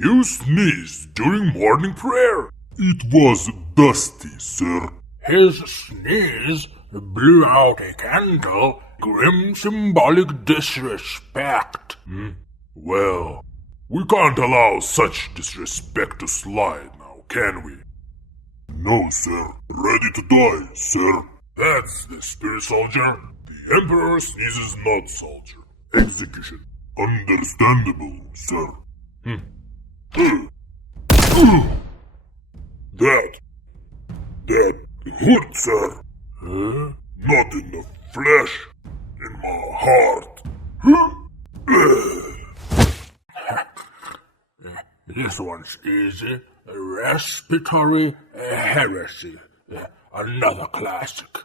You sneezed during morning prayer. It was dusty, sir. His sneeze blew out a candle. Grim symbolic disrespect. Well, we can't allow such disrespect to slide now, can we? No, sir. Ready to die, sir. That's the spirit soldier. The Emperor sneezes not, soldier. Execution. Understandable, sir. That hurt, sir. Not in the flesh, in my heart. This one's easy. Respiratory heresy. Another classic.